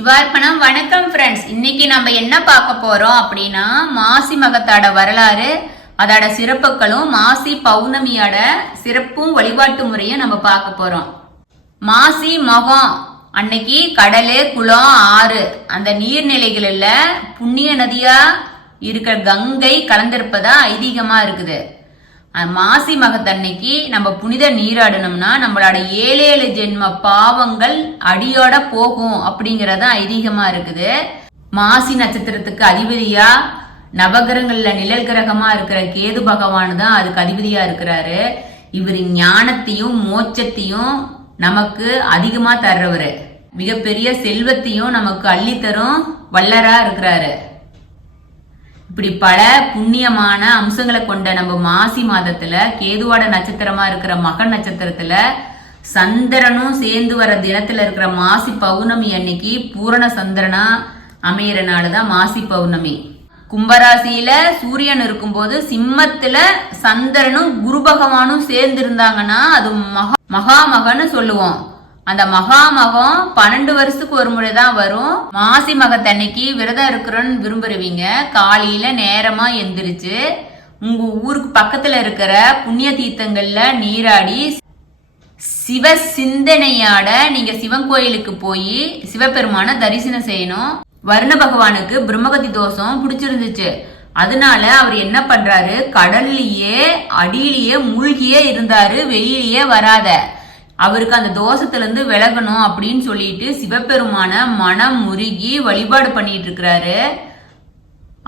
சிவார்ப்பணம். வணக்கம் ஃப்ரெண்ட்ஸ். இன்னைக்கு நம்ம என்ன பார்க்க போறோம் அப்படின்னா மாசி மகத்தோட வரலாறு, அதோட சிறப்புகளும் மாசி பௌர்ணமியோட சிறப்பும் வழிபாட்டு முறையும் நம்ம பார்க்க போறோம். மாசி மகம் அன்னைக்கு கடலு, குளம், ஆறு அந்த நீர்நிலைகளில் புண்ணிய நதியா இருக்கிற கங்கை கலந்திருப்பதா ஐதீகமா இருக்குது. மாசி மகத்தன்னைக்கு நம்ம புனித நீராடணும்னா நம்மளோட 7 ஜென்ம பாவங்கள் அடியோட போகும் அப்படிங்கறத ஐதீகமா இருக்குது. மாசி நட்சத்திரத்துக்கு அதிபதியா நவகிரகங்கள்ல நிழல் கிரகமா இருக்கிற கேது பகவான் தான் அதுக்கு அதிபதியா இருக்கிறாரு. இவர் ஞானத்தையும் மோட்சத்தையும் நமக்கு அதிகமா தர்றவரு, மிகப்பெரிய செல்வத்தையும் நமக்கு அள்ளித்தரும் வல்லரா இருக்கிறாரு. இப்படி பல புண்ணியமான அம்சங்களை கொண்ட நம்ம மாசி மாதத்துல கேதுவாட நட்சத்திரமா இருக்கிற மக நட்சத்திரத்துல சந்திரனும் சேர்ந்து வர தினத்துல இருக்கிற மாசி பௌர்ணமி அன்னைக்கு பூரண சந்திரனா அமையிற நாளுதான் மாசி பௌர்ணமி. கும்பராசியில சூரியன் இருக்கும்போது சிம்மத்துல சந்திரனும் குரு பகவானும் சேர்ந்து இருந்தாங்கன்னா அது மகாமகன்னு சொல்லுவோம். அந்த மகாமகம் 12 வருஷத்துக்கு ஒரு முறைதான் வரும். மாசி மகத்தன்னைக்கு விரதம் இருக்கிறோன்னு விரும்புறவீங்க காலையில நேரமா எந்திரிச்சு உங்க ஊருக்கு பக்கத்துல இருக்கிற புண்ணிய தீர்த்தங்கள்ல நீராடி சிவ சிந்தனையாட நீங்க சிவன் கோயிலுக்கு போய் சிவபெருமான தரிசனம் செய்யணும். வருண பகவானுக்கு பிரம்மகத்தி தோஷம் பிடிச்சிருந்துச்சு. அதனால அவர் என்ன பண்றாரு, கடல்லையே அடியிலேயே மூழ்கியே இருந்தாரு, வெளியிலேயே வராத. அவருக்கு அந்த தோஷத்துல இருந்து விலகணும் அப்படின்னு சொல்லிட்டு சிவபெருமான மனம் முருகி வழிபாடு பண்ணிட்டு இருக்கிறாரு.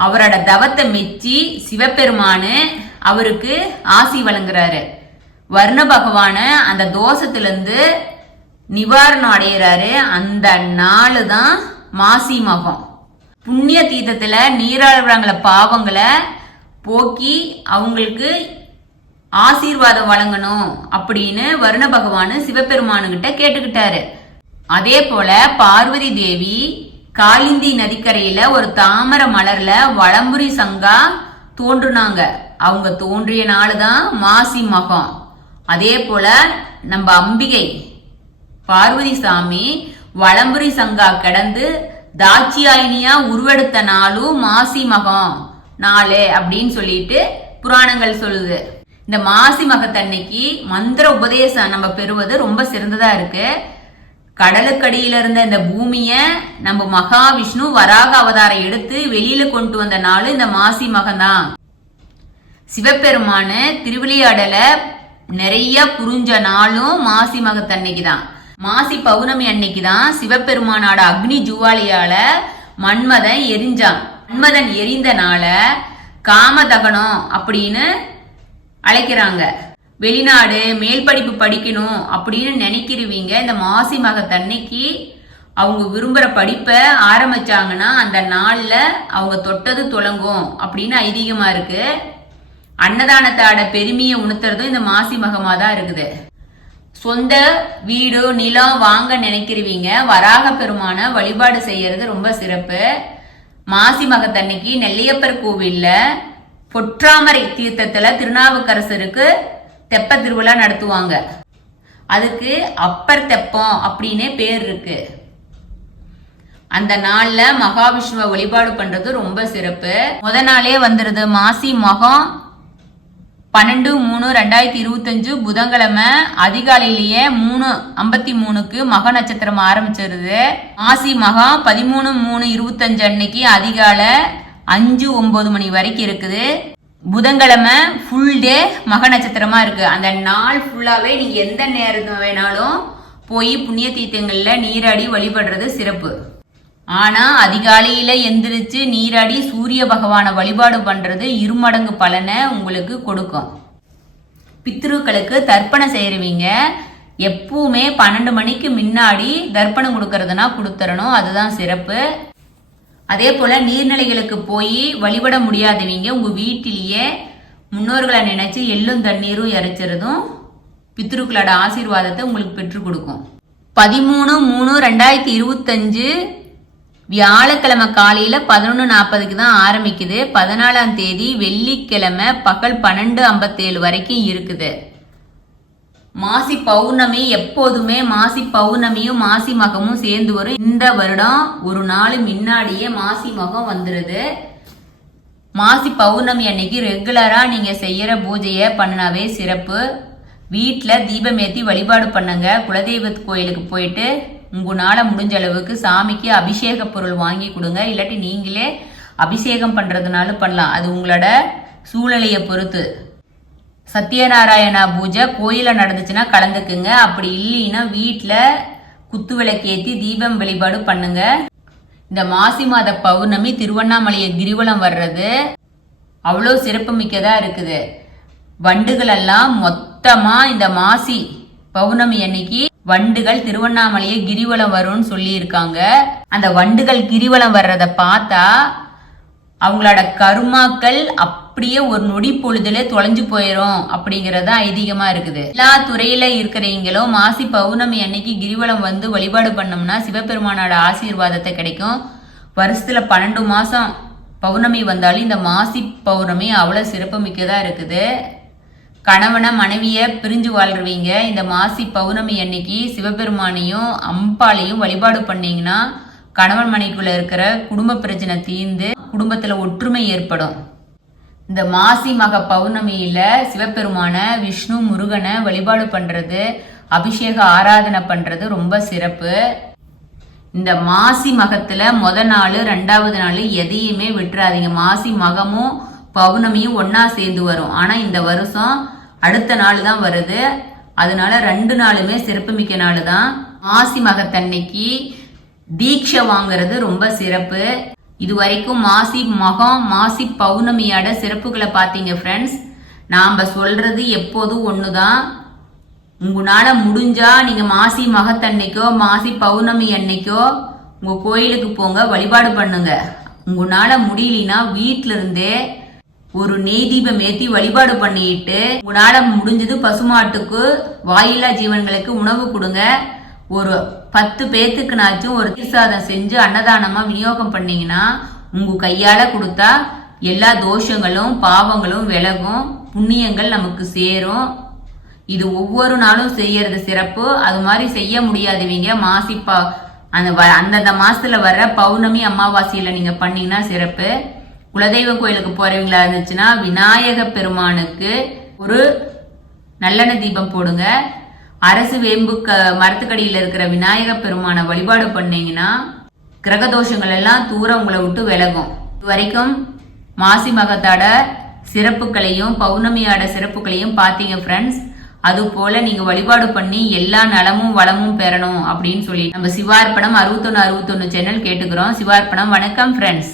அவரோட தவத்தை மெச்சி சிவபெருமானு அவருக்கு ஆசி வழங்குறாரு. வர்ண பகவான அந்த தோஷத்துல இருந்து நிவாரணம் அடைகிறாரு. அந்த நாளு தான் மாசி மகம். புண்ணிய தீர்த்தத்துல நீராடுறாங்கள பாவங்களை போக்கி அவங்களுக்கு ஆசீர்வாதம் வழங்கணும் அப்படின்னு வருண பகவான் சிவபெருமானுகிட்ட கேட்டுக்கிட்டாரு. அதே போல பார்வதி தேவி காலிந்தி நதிக்கரையில ஒரு தாமரை மலர்ல வலம்புரி சங்கா தோன்றுனாங்க. அவங்க தோன்றிய நாளுதான் மாசி மகம். அதே போல நம்ம அம்பிகை பார்வதி சாமி வலம்புரி சங்கா கிடந்து தாட்சியாயினியா உருவெடுத்த நாளும் மாசி மகம் நாளு அப்படின்னு சொல்லிட்டு புராணங்கள் சொல்லுது. இந்த மாசி மகத்தன்னைக்கு மந்திர உபதேசம் நம்ம பெறுவது ரொம்ப சிறந்ததா இருக்கு. கடலுக்கடியில இருந்த இந்த பூமிய நம்ம மகாவிஷ்ணு வராக அவதாரம் எடுத்து வெளியில கொண்டு வந்த நாள் இந்த மாசி மகம்தான். சிவபெருமானு திருவிளையாடல நிறைய புரிஞ்ச நாளும் மாசி மகத்தன்னைக்கு தான். மாசி பௌர்ணமி அன்னைக்கு தான் சிவபெருமானோட அக்னி ஜுவாலியால மன்மதன் எரிஞ்சான். மன்மதன் எரிந்தனால காமதகனம் அப்படின்னு அழைக்கிறாங்க. வெளிநாடு மேல் படிப்பு படிக்கணும் அப்படின்னு நினைக்கிறவங்க இந்த மாசி மகத்தன்னைக்கு அவங்க விரும்புற படிப்பை ஆரம்பிச்சாங்கன்னா அந்த நாள்ல அவங்க தொட்டது தொடங்கும் அப்படின்னு ஐதீகமா இருக்கு. அன்னதானத்தோட பெருமையை உணர்த்துறதும் இந்த மாசி மகமா தான் இருக்குது. சொந்த வீடு நிலம் வாங்க நினைக்கிறவங்க வராக பெருமான வழிபாடு செய்யறது ரொம்ப சிறப்பு. மாசி மகத்தன்னைக்கு நெல்லையப்பர் கோவில்ல பொற்றாமரை தீர்த்தத்துல திருநாவுக்கரசருக்கு தெப்ப திருவிழா நடத்துவாங்க. அதுக்கு அப்பர் தெப்பம் அப்படின்னு பேர் இருக்கு. அந்த நாள்ல மகாவிஷ்ணுவை வழிபாடு பண்றது ரொம்ப சிறப்பு. முத நாளே வந்துருது மாசி மகம் 12/3/2025 புதன்கிழமை அதிகாலையிலேயே 3:53க்கு மக நட்சத்திரம் ஆரம்பிச்சிருது. மாசி மகம் 13/3/25 அன்னைக்கு அதிகாலை 5-9 மணி வரைக்கும் இருக்குது. புதன்கிழமை ஃபுல் டே மக நட்சத்திரமா இருக்கு. அந்த நாள் ஃபுல்லாவே நீங்க எந்த நேரம் வேணாலும் போய் புண்ணிய தீர்த்தங்கள்ல நீராடி வழிபடுறது சிறப்பு. ஆனா அதிகாலையில எந்திரிச்சு நீராடி சூரிய பகவானை வழிபாடு பண்றது 2 மடங்கு பலனை உங்களுக்கு கொடுக்கும். பித்ருக்களுக்கு தர்ப்பணம் செய்யறவங்க எப்பவுமே 12 மணிக்கு முன்னாடி தர்ப்பணம் கொடுக்கறதுனா கொடுத்துடணும், அதுதான் சிறப்பு. அதே போல நீர்நிலைகளுக்கு போய் வழிபட முடியாதவங்க உங்க வீட்டிலேயே முன்னோர்களை நினைச்சு எள்ளும் தண்ணீரும் இறைச்சிறதும் பித்ருக்களோட ஆசீர்வாதத்தை உங்களுக்கு பெற்றுக் கொடுக்கும். 13/3/2025 வியாழக்கிழமை காலையில 11:40க்கு தான் ஆரம்பிக்குது. 14ஆம் தேதி வெள்ளிக்கிழமை பகல் 12:57 வரைக்கும் இருக்குது. மாசி பௌர்ணமி எப்போதுமே மாசி பௌர்ணமியும் மாசி மகமும் சேர்ந்து வரும். இந்த வருடம் ஒரு நாள் முன்னாடியே மாசி மகம் வந்துருது. மாசி பௌர்ணமி அன்னைக்கு ரெகுலரா நீங்க செய்யற பூஜைய பண்ணனாவே சிறப்பு. வீட்டில் தீபம் ஏற்றி வழிபாடு பண்ணுங்க. குலதெய்வ கோயிலுக்கு போயிட்டு உங்களால முடிஞ்ச அளவுக்கு சாமிக்கு அபிஷேக பொருள் வாங்கி கொடுங்க. இல்லாட்டி நீங்களே அபிஷேகம் பண்றதுனாலும் பண்ணலாம், அது உங்களோட சூழ்நிலையை பொறுத்து. சத்யநாராயணா பூஜை கோயில நடந்துச்சுன்னா கலந்துக்குங்க. அப்படி இல்லைன்னா வீட்டில் குத்து விளக்கேற்றி தீபம் வழிபாடு பண்ணுங்க. இந்த மாசி மாத பௌர்ணமி திருவண்ணாமலையை கிரிவலம் வர்றது அவ்வளோ சிறப்பு மிக்கதா இருக்குது. வண்டுகள் எல்லாம் மொத்தமா இந்த மாசி பௌர்ணமி அன்னைக்கு வண்டுகள் திருவண்ணாமலையை கிரிவலம் வரும்னு சொல்லி இருக்காங்க. அந்த வண்டுகள் கிரிவலம் வர்றத பார்த்தா அவங்களோட கருமாக்கள் அப்படியே ஒரு நொடி பொழுதுல தொலைஞ்சு போயிரும் அப்படிங்கறத ஐதீகமா இருக்குது. எல்லா துறையில இருக்கிறவங்களும் மாசி பௌர்ணமி அன்னைக்கு கிரிவலம் வந்து வழிபாடு பண்ணோம்னா சிவபெருமானோட ஆசீர்வாதத்தை கிடைக்கும். வருஷத்துல 12 மாசம் பௌர்ணமி வந்தாலும் இந்த மாசி பௌர்ணமி அவ்வளவு சிறப்பு மிக்கதா இருக்குது. கணவனை மனைவிய பிரிஞ்சு வாழ்றவங்க இந்த மாசி பௌர்ணமி அன்னைக்கு சிவபெருமானையும் அம்பாலையும் வழிபாடு பண்ணீங்கன்னா கணவன் மனைவிக்குள்ள இருக்கிற குடும்ப பிரச்சனை தீர்ந்து குடும்பத்துல ஒற்றுமை ஏற்படும். இந்த மாசி மக பௌர்ணமியில சிவபெருமான விஷ்ணு முருகனை வழிபாடு பண்றது, அபிஷேக ஆராதனை பண்றது ரொம்ப சிறப்பு. இந்த மாசி மகத்துல நாள் 2வது நாள் எதையுமே விட்டுறாதீங்க. மாசி மகமும் பௌர்ணமியும் ஒன்னா சேர்ந்து வரும். ஆனா இந்த வருஷம் அடுத்த நாள் தான் வருது. அதனால 2 நாளுமே சிறப்பு மிக்க நாள் தான். மாசி மகத்தன்னைக்கு தீட்சை வாங்குறது ரொம்ப சிறப்பு. இது வரைக்கும் மாசி மகம் மாசி பௌர்ணமியோட சிறப்புகளை பார்த்தீங்க ஃப்ரெண்ட்ஸ். நாம சொல்றது எப்போதும் ஒண்ணுதான். உங்களால முடிஞ்சா நீங்க மாசி மகத்தன்னைக்கோ மாசி பௌர்ணமி அன்னைக்கோ உங்க கோயிலுக்கு போங்க, வழிபாடு பண்ணுங்க. உங்களால முடியலனா வீட்டுல இருந்தே ஒரு நெய் தீபம் ஏற்றி வழிபாடு பண்ணிட்டு உங்களால முடிஞ்சது பசுமாட்டுக்கு வாயில்லா ஜீவன்களுக்கு உணவு கொடுங்க. ஒரு 10 பேத்துக்குனாச்சும் ஒரு தீர்சாதம் செஞ்சு அன்னதானமா விநியோகம் பண்ணீங்கன்னா உங்க கையால கொடுத்தா எல்லா தோஷங்களும் பாவங்களும் விலகும், புண்ணியங்கள் நமக்கு சேரும். இது ஒவ்வொரு நாளும் செய்யறது சிறப்பு. அது மாதிரி செய்ய முடியாதவங்க மாசி அந்தந்த மாசத்துல வர்ற பௌர்ணமி அமாவாசையில நீங்க பண்ணீங்கன்னா சிறப்பு. குலதெய்வ கோயிலுக்கு போறவங்களா இருந்துச்சுன்னா விநாயக பெருமானுக்கு ஒரு நல்லெண்ணெய் தீபம் போடுங்க. அரசு வேம்பு மரத்துக்கடியில இருக்கிற விநாயக பெருமான வழிபாடு பண்ணீங்கன்னா கிரகதோஷங்கள் எல்லாம் தூரம் உங்களை விட்டு விலகும். இது வரைக்கும் மாசி மகத்தோட சிறப்புகளையும் பௌர்ணமியோட சிறப்புகளையும் பார்த்தீங்க ஃப்ரெண்ட்ஸ். அது போல நீங்க வழிபாடு பண்ணி எல்லா நலமும் வளமும் பெறணும் அப்படின்னு சொல்லி நம்ம சிவார்ப்பணம் 6161 சேனல் கேட்டுக்கிறோம். சிவார்ப்பணம். வணக்கம் ஃப்ரெண்ட்ஸ்.